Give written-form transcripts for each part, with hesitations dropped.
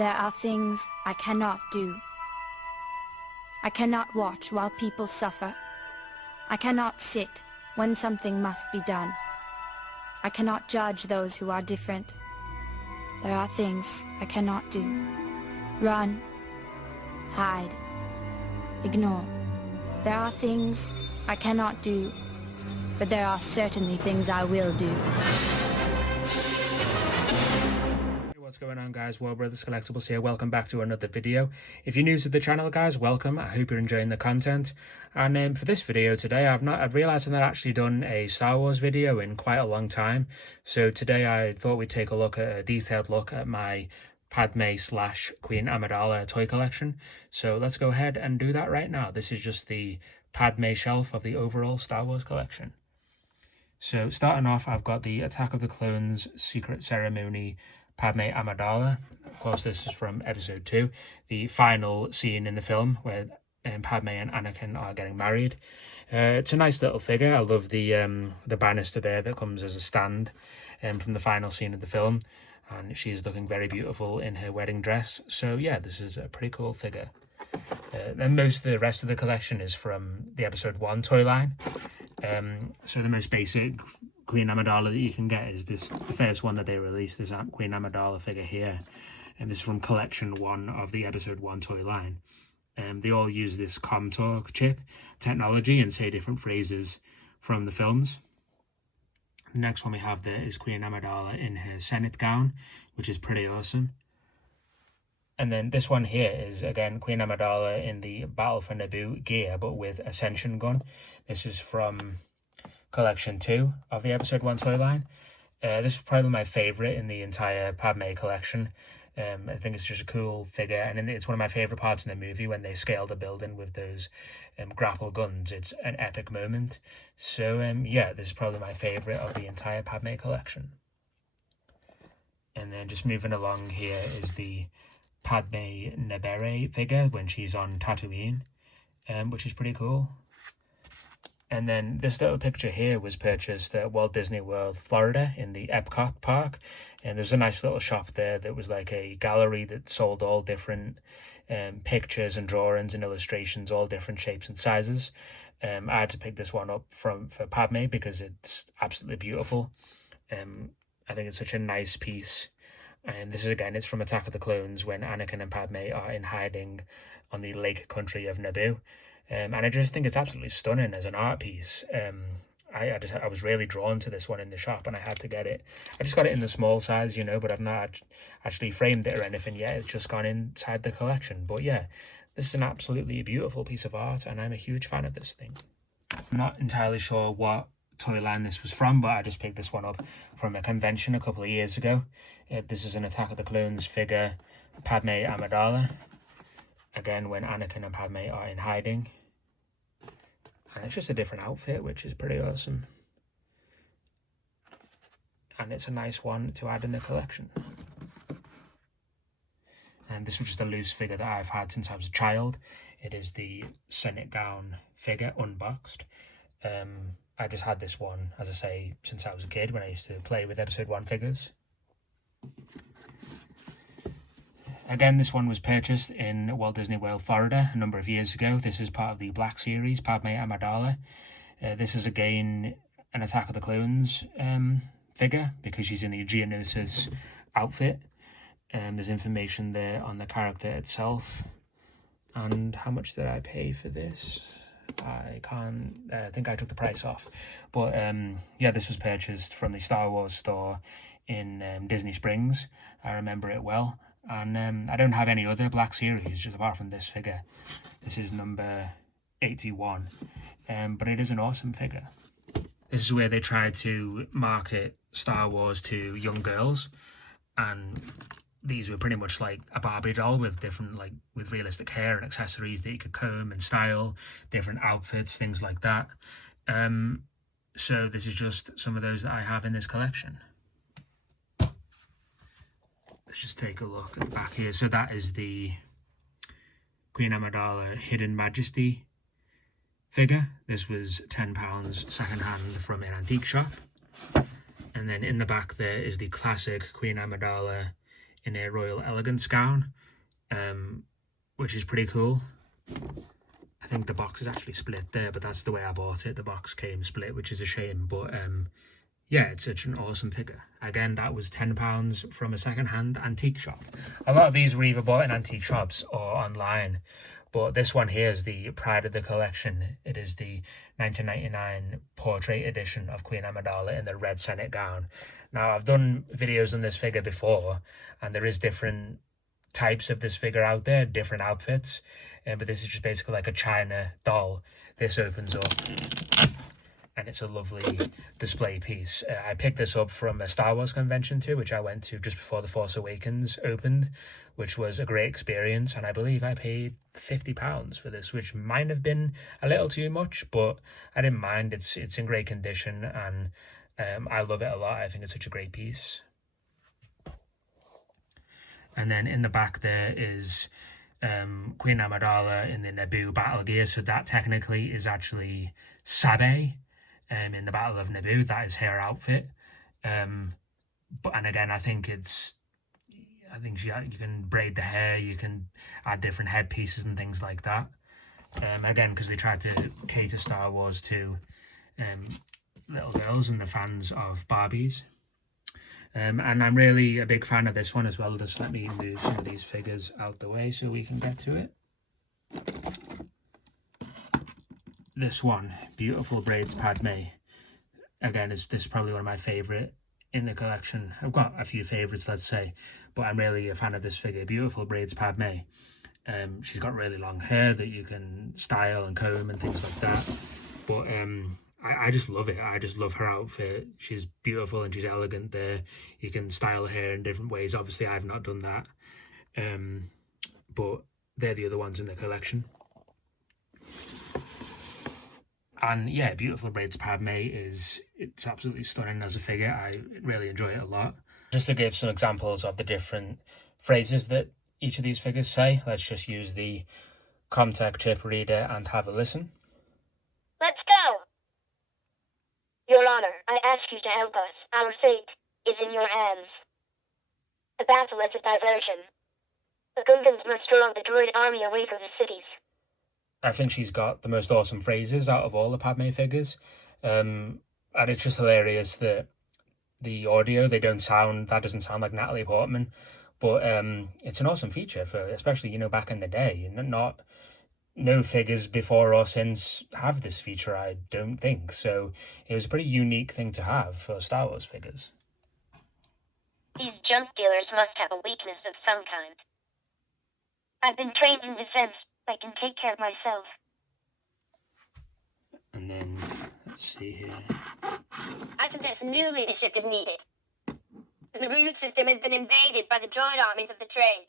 There are things I cannot do. I cannot watch while people suffer. I cannot sit when something must be done. I cannot judge those who are different. There are things I cannot do. Run, hide, ignore. There are things I cannot do, but there are certainly things I will do. What's going on, guys? Walt Brothers Collectibles here. Welcome back to another video. If you're new to the channel, guys, welcome. I hope you're enjoying the content. And for this video today, I've realized I've not actually done a Star Wars video in quite a long time. So today I thought we'd take a detailed look at my Padme / Queen Amidala toy collection. So let's go ahead and do that right now. This is just the Padme shelf of the overall Star Wars collection. So starting off, I've got the Attack of the Clones Secret Ceremony Padme Amidala. Of course, this is from episode 2, the final scene in the film where Padme and Anakin are getting married. It's a nice little figure. I love the banister there that comes as a stand from the final scene of the film, and she's looking very beautiful in her wedding dress. So yeah, this is a pretty cool figure. Then most of the rest of the collection is from the episode 1 toy line. So the most basic Queen Amidala that you can get is the first one that they released, this Queen Amidala figure here. And this is from collection 1 of the episode 1 toy line. They all use this ComTalk chip technology and say different phrases from the films. The next one we have there is Queen Amidala in her Senate gown, which is pretty awesome. And then this one here is, again, Queen Amidala in the Battle for Naboo gear, but with Ascension gun. This is from collection 2 of the episode 1 toy line. This is probably my favorite in the entire Padme collection. I think it's just a cool figure, and it's one of my favorite parts in the movie when they scale the building with those grapple guns. It's an epic moment. So yeah, this is probably my favorite of the entire Padme collection. And then just moving along here is the Padme Nebere figure when she's on Tatooine, which is pretty cool. And then this little picture here was purchased at Walt Disney World Florida in the Epcot park, and there's a nice little shop there that was like a gallery that sold all different pictures and drawings and illustrations, all different shapes and sizes. I had to pick this one up for Padme because it's absolutely beautiful. I think it's such a nice piece. And this is, again, it's from Attack of the Clones when Anakin and Padme are in hiding on the lake country of Naboo. And I just think it's absolutely stunning as an art piece. I was really drawn to this one in the shop, and I had to get it. I just got it in the small size, you know, but I've not actually framed it or anything yet. It's just gone inside the collection. But yeah, this is an absolutely beautiful piece of art, and I'm a huge fan of this thing. I'm not entirely sure what toy line this was from, but I just picked this one up from a convention a couple of years ago. This is an Attack of the Clones figure, Padme Amidala. Again, when Anakin and Padme are in hiding. And it's just a different outfit, which is pretty awesome. And it's a nice one to add in the collection. And this was just a loose figure that I've had since I was a child. It is the Senate gown figure, unboxed. I just had this one, as I say, since I was a kid when I used to play with episode 1 figures. Again, this one was purchased in Walt Disney World Florida a number of years ago. This is part of the Black Series, Padme Amidala. This is, again, an Attack of the Clones figure because she's in the Geonosis outfit. There's information there on the character itself. And how much did I pay for this? I think I took the price off. But yeah, this was purchased from the Star Wars store in Disney Springs. I remember it well. And I don't have any other Black Series, just apart from this figure. This is number 81, but it is an awesome figure. This is where they try to market Star Wars to young girls, and these were pretty much like a Barbie doll with different, like, with realistic hair and accessories that you could comb and style, different outfits, things like that. So this is just some of those that I have in this collection. Let's just take a look at the back here. So that is the Queen Amidala Hidden Majesty figure. This was £10 secondhand from an antique shop. And then in the back there is the classic Queen Amidala in a royal elegance gown, which is pretty cool. I think the box is actually split there, but that's the way I bought it. The box came split, which is a shame, but yeah, it's such an awesome figure. Again, that was £10 from a second-hand antique shop. A lot of these were either bought in antique shops or online, but this one here is the pride of the collection. It is the 1999 portrait edition of Queen Amidala in the red Senate gown. Now, I've done videos on this figure before, and there is different types of this figure out there, different outfits, but this is just basically like a China doll. This opens up and it's a lovely display piece. I picked this up from a Star Wars convention too, which I went to just before The Force Awakens opened, which was a great experience, and I believe I paid £50 for this, which might have been a little too much, but I didn't mind. It's in great condition, and I love it a lot. I think it's such a great piece. And then in the back there is Queen Amidala in the Naboo battle gear. So that technically is actually Sabe in the Battle of Naboo. That is her outfit. And again, I think you can braid the hair, you can add different headpieces and things like that. Again, because they tried to cater Star Wars to little girls and the fans of Barbies. And I'm really a big fan of this one as well. Just let me move some of these figures out the way so we can get to it. This one, beautiful braids Padme. Again, this is probably one of my favourite in the collection. I've got a few favourites, let's say, but I'm really a fan of this figure. Beautiful braids Padme. She's got really long hair that you can style and comb and things like that. But I just love it. I just love her outfit. She's beautiful and she's elegant there. You can style her hair in different ways. Obviously, I've not done that. But they're the other ones in the collection. And yeah, beautiful braids Padme it's absolutely stunning as a figure. I really enjoy it a lot. Just to give some examples of the different phrases that each of these figures say, let's just use the Comtech chip reader and have a listen. Let's go! Your Honor, I ask you to help us. Our fate is in your hands. The battle is a diversion. The Gungans must draw the droid army away from the cities. I think she's got the most awesome phrases out of all the Padme figures. And it's just hilarious that the audio, that doesn't sound like Natalie Portman. But it's an awesome feature for, especially, back in the day. No figures before or since have this feature, I don't think. So it was a pretty unique thing to have for Star Wars figures. These junk dealers must have a weakness of some kind. I've been trained in defense. I can take care of myself. And then, let's see here. I suggest new leadership is needed. The root system has been invaded by the droid armies of the trade.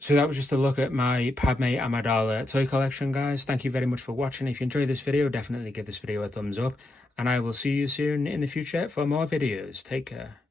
So that was just a look at my Padme Amidala toy collection, guys. Thank you very much for watching. If you enjoyed this video, definitely give this video a thumbs up. And I will see you soon in the future for more videos. Take care.